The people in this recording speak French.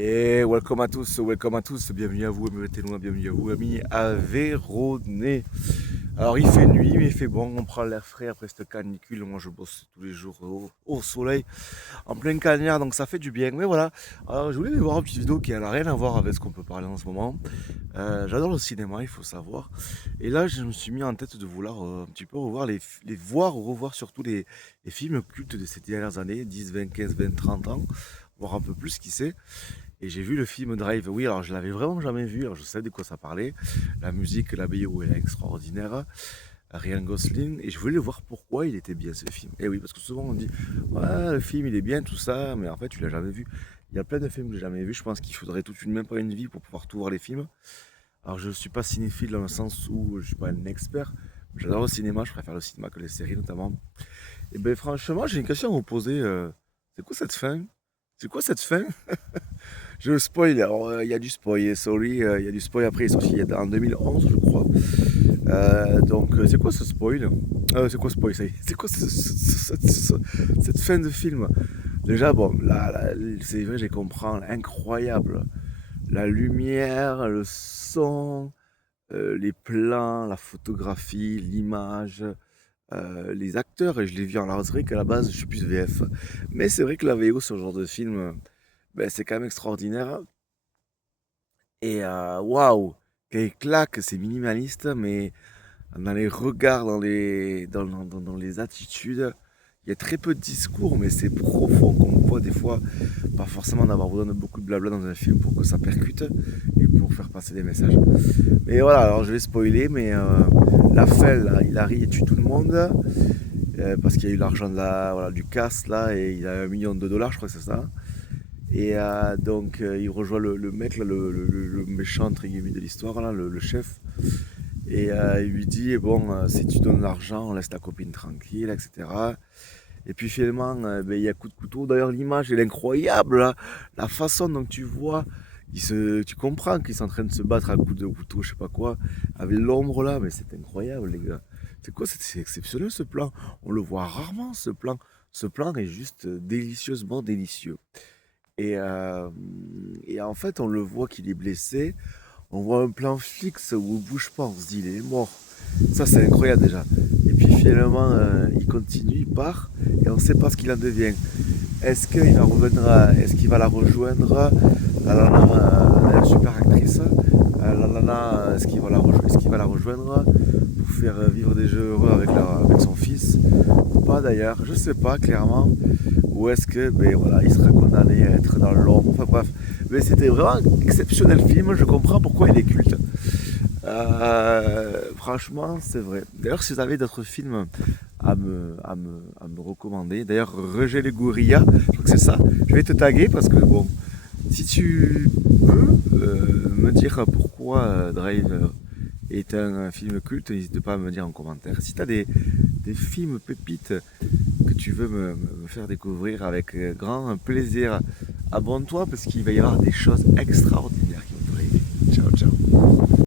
Et welcome à tous, bienvenue à vous, amis témoins, bienvenue à vous, amis Aveyronais. Alors il fait nuit, mais il fait bon, on prend l'air frais après cette canicule. Moi je bosse tous les jours au soleil, en plein cagnard, donc ça fait du bien. Mais voilà, alors je voulais voir une petite vidéo qui n'a rien à voir avec ce qu'on peut parler en ce moment. J'adore le cinéma, il faut savoir. Et là, je me suis mis en tête de vouloir un petit peu revoir revoir surtout les films cultes de ces dernières années, 10, 20, 15, 20, 30 ans, voir un peu plus qui c'est. Et j'ai vu le film Drive. Oui, alors je l'avais vraiment jamais vu. Alors je sais de quoi ça parlait. La musique, la BO, elle est extraordinaire. Ryan Gosling. Et je voulais voir pourquoi il était bien ce film. Et oui, parce que souvent on dit, ouais, le film il est bien, tout ça. Mais en fait, tu l'as jamais vu. Il y a plein de films que j'ai jamais vus. Je pense qu'il faudrait même pas une vie pour pouvoir tout voir les films. Alors je suis pas cinéphile dans le sens où je suis pas un expert. J'adore le cinéma. Je préfère le cinéma que les séries notamment. Et ben franchement, j'ai une question à vous poser. C'est quoi cette fin? C'est quoi cette fin? Je spoil, alors il y a du spoil, sorry, il y a du spoil après, il est sorti en 2011 je crois. C'est quoi ce spoil? C'est quoi spoil, ça y est. C'est quoi cette fin de film? Déjà bon, là, c'est vrai, j'ai compris, incroyable. La lumière, le son, les plans, la photographie, l'image, les acteurs, et je l'ai vu en alors c'est vrai qu'à la base je suis plus VF. Mais c'est vrai que la VO sur ce genre de film, ben, c'est quand même extraordinaire. Et waouh! Quelle claque! C'est minimaliste, mais dans les regards, dans les attitudes, il y a très peu de discours, mais c'est profond, comme on voit des fois, pas forcément d'avoir besoin de beaucoup de blabla dans un film pour que ça percute et pour faire passer des messages. Mais voilà, alors je vais spoiler, mais la fin, là, il tue tout le monde, parce qu'il y a eu l'argent voilà, du cast, là, et il a 1 million de dollars, je crois que c'est ça. Et il rejoint le mec, là, le méchant entre guillemets de l'histoire, là, le chef. Et il lui dit, bon, si tu donnes l'argent, on laisse ta copine tranquille, etc. Et puis finalement, ben, il y a coup de couteau. D'ailleurs, l'image, elle est incroyable, là. La façon dont tu vois, tu comprends qu'ils sont en train de se battre à coups de couteau, je sais pas quoi, avec l'ombre là, mais c'est incroyable, les gars. C'est quoi, c'est exceptionnel ce plan. On le voit rarement, ce plan. Ce plan est juste délicieusement délicieux. Et, euh, et en fait, on le voit qu'il est blessé. On voit un plan fixe où il bouge pas. On se dit, il est mort. Ça, c'est incroyable déjà. Et puis finalement, il continue, il part. Et on ne sait pas ce qu'il en devient. Est-ce qu'il en reviendra? Est-ce qu'il va la rejoindre? La nana, la super actrice. La nana, est-ce qu'il va la rejoindre pour faire vivre des jeux heureux avec son fils? Ou pas d'ailleurs, je sais pas clairement. Ou est-ce que ben voilà, il sera condamné à être dans l'ombre? Enfin bref, mais c'était vraiment un exceptionnel film. Je comprends pourquoi il est culte. Franchement, c'est vrai. D'ailleurs, si vous avez d'autres films à me recommander, d'ailleurs, Roger les Gorillas, je crois que c'est ça. Je vais te taguer parce que bon, si tu peux me dire pourquoi Drive est un film culte, n'hésite pas à me dire en commentaire. Si tu as des films pépites que tu veux me faire découvrir avec grand plaisir, abonne-toi parce qu'il va y avoir des choses extraordinaires